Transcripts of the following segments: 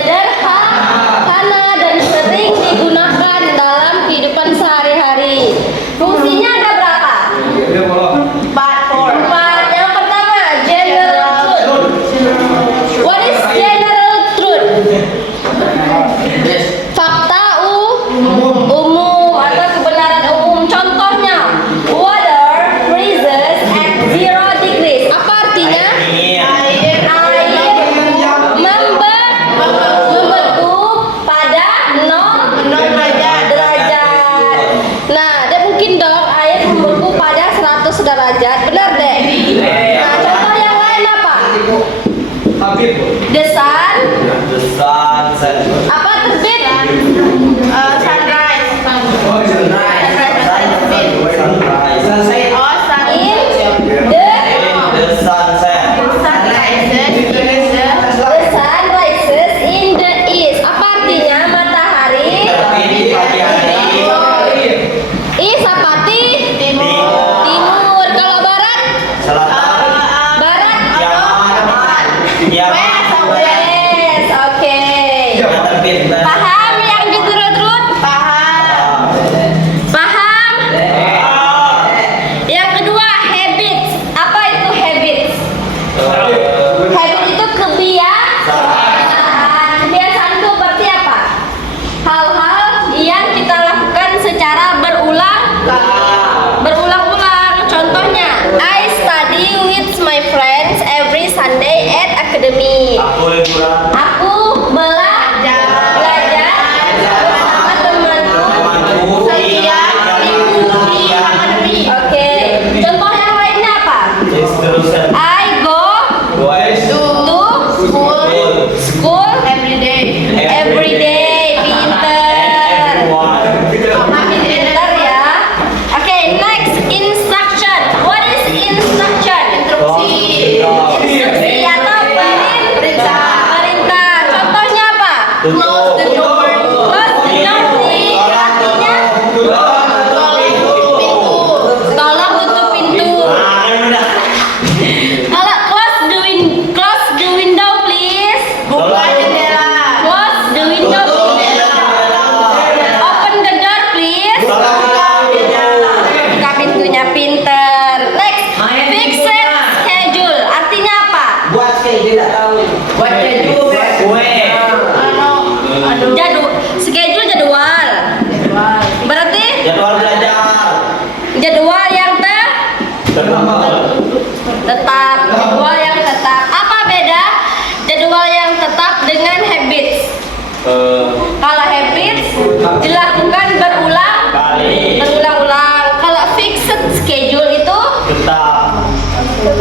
sederhana dan sering digunakan dalam kehidupan sehari-hari. Fungsinya ada berapa? 4. Yang pertama, general truth. What is general truth? Fakta umum atau kebenaran umum. Contohnya, water freezes at 0 degrees. Apa artinya? Air membeku pada 0 derajat. Nah, dia mungkin dong air membeku pada 100 derajat. Benar deh. Nah, contoh yang lain apa? The sun. Apa terbit? The sun rises in the east. Apa artinya? Matahari east apa? Timur. Kalau barat? Barat? West. Oke. Paham yang general truth? Paham? Yang kedua, habits. Apa itu habits? Habit itu kebiasaan. Kebiasaan itu berarti apa? Hal-hal yang kita lakukan secara berulang-ulang. Contohnya, I study with my friends every Sunday at academy. Aku belajar bersama temanku setiap minggu di akademi. Oke. Contoh yang lainnya apa? I go to school every day. Pinter ya. Oke, next, instruction. What is instruction? Instruksi atau perintah. Contohnya apa? Close the door. Please. Artinya tolong tutup pintu. Kalau close the window please. Buka jendela. Close the window please. Open the door please. Buka pintunya. Pinter. Next, fixed schedule. Artinya apa? Schedule jadwal. Berarti jadwal yang tetap. Jadwal yang tetap. Apa beda jadwal yang tetap dengan habits? Kalau habits dilakukan berulang-ulang. Kalau fixed schedule itu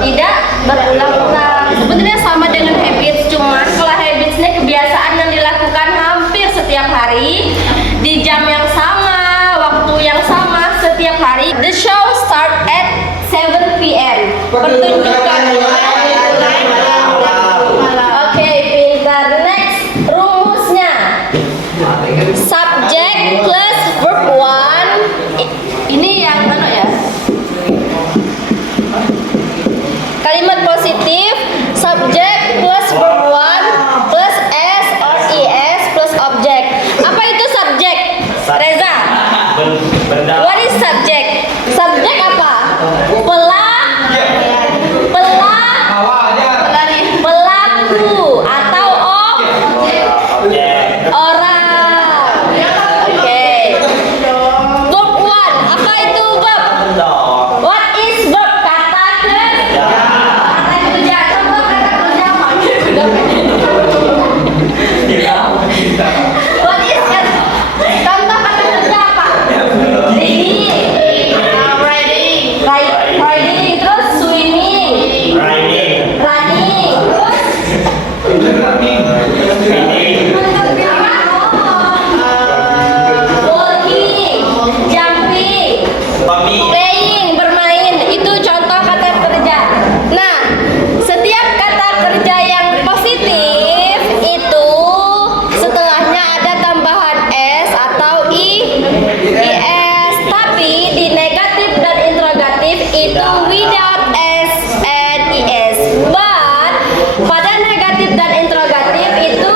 tidak berulang-ulang. Sebenarnya sama dengan habits, cuman kalau habits ini kebiasaan yang dilakukan hampir setiap hari di jam yang sama, waktu yang sama setiap hari. The show start at 7 p.m. Pertunjukan. Oke, pintar. Next, rumusnya. Subject plus verb 1. Ini yang mana ya? Kalimat positif, subject plus verb 1 plus s or es plus object. Apa itu subject? Reza. What is subject? Subject apa? Pelaku atau orang. Oke. Verb 1. Apa itu verb? What is verb? Kata kerja. Contoh kata kerja apa? What is contoh kata kerja apa? Riding, terus swimming, running, walking, jumping, playing, bermain. Itu contoh kata kerja. Nah, setiap kata kerja yang positif itu setelahnya ada tambahan s atau is. Tapi di negatif dan interrogatif itu without s and is. But pada negatif dan interrogatif itu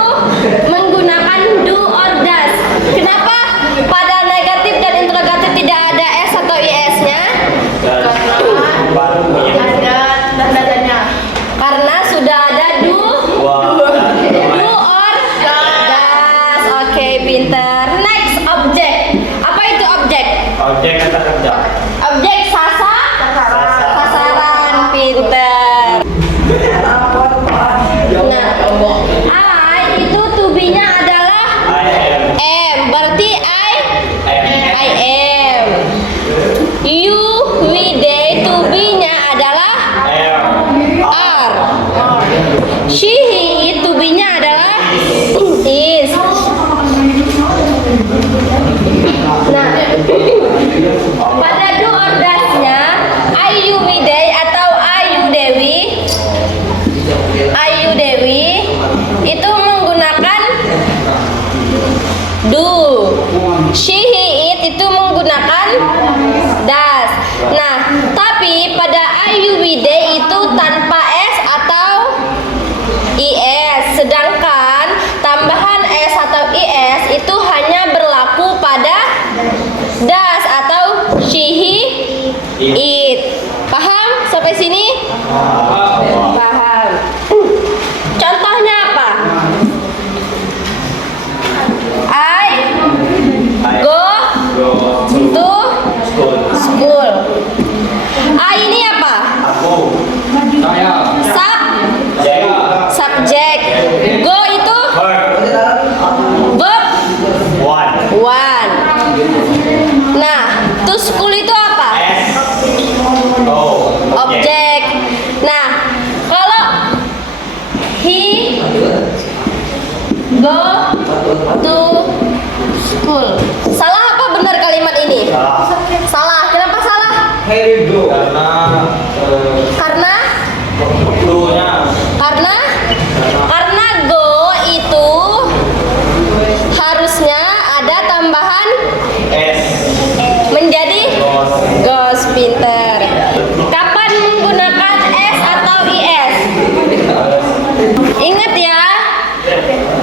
itu menggunakan do. She, he, it itu menggunakan does. Nah, tapi pada I, you, we, they itu tanpa s atau is. Sedangkan tambahan s atau is itu hanya berlaku pada does atau she, he, it. Paham sampai sini? Paham. Contohnya apa? I go to school. I ini apa? Subject. Go itu verb one. Nah, to school itu apa? Object. Nah, kalau he go to school, salah apa benar kalimat ini? Salah. Kenapa salah? Karena go itu harusnya ada tambahan menjadi goes. Pinter. Kapan menggunakan s atau is? Ingat ya,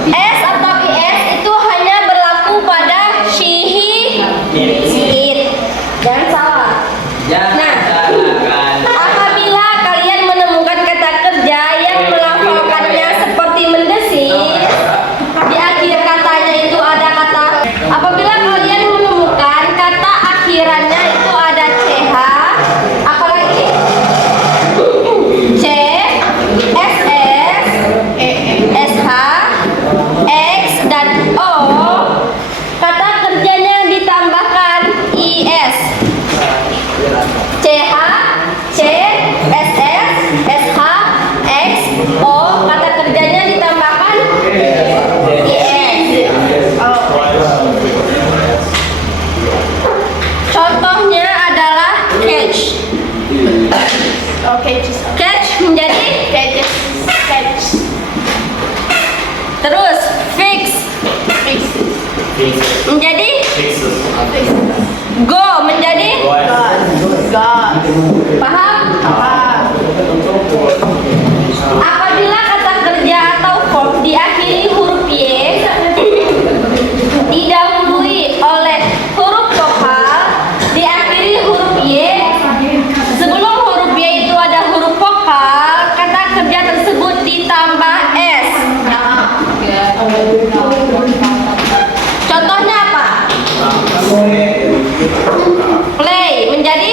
s atau is itu hanya berlaku pada she, he, it. Jangan salah. Nah, apabila kalian menemukan kata kerja yang melafalkannya seperti mendesis, di akhir katanya itu ada kata. Apabila kalian menemukan kata akhirannya itu ada ch, apalagi c, ss, sh, x dan o, kata kerjanya ditambahkan is. ch, c, ss, sh, x, o, kata kerjanya ditambahkan is. Contohnya adalah catch. Catch menjadi catch. Terus fix menjadi go menjadi paham? Apabila kata kerja atau verb diakhiri huruf y didahului oleh huruf vokal, diakhiri huruf y, sebelum huruf y itu ada huruf vokal, kata kerja tersebut ditambah s. Contohnya apa? Play menjadi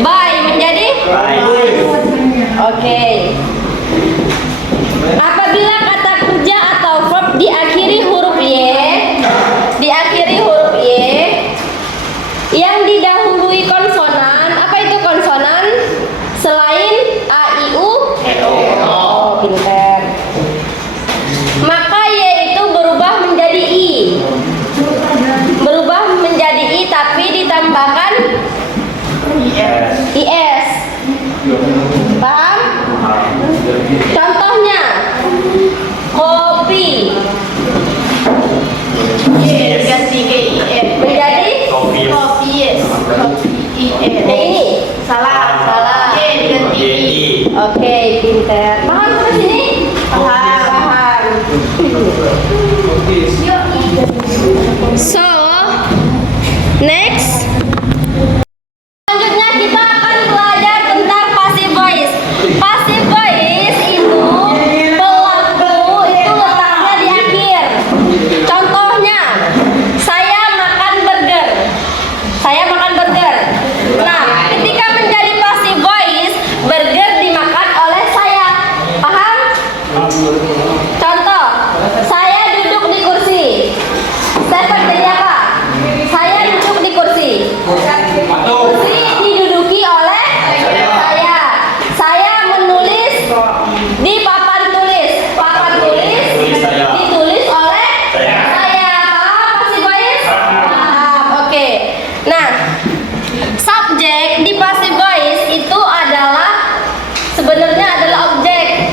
buy menjadi oke. Apabila kata kerja atau verb diakhiri huruf y yang didahului konsonan, apa itu konsonan? Selain a, i, u, oh, pinter. Maka y itu berubah menjadi i. Tapi ditambahkan is. Paham? Contohnya kopi menjadi ini salah oke, pinter. Paham sampai sini? Paham. So next, selanjutnya kita akan belajar tentang passive voice. Passive voice itu pelaku itu letaknya di akhir. Contohnya, saya makan burger. Nah, ketika menjadi passive voice, burger dimakan oleh saya. Paham? Contoh, saya duduk di kursi. Saya kerjanya apa? Saya duduk di kursi. Kursi diduduki oleh saya. Saya menulis di papan tulis. Papan tulis ditulis oleh saya. Paham passive voice? Paham. Oke. Nah, subjek di passive voice itu adalah sebenarnya adalah objek.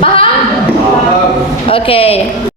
Paham? Oke.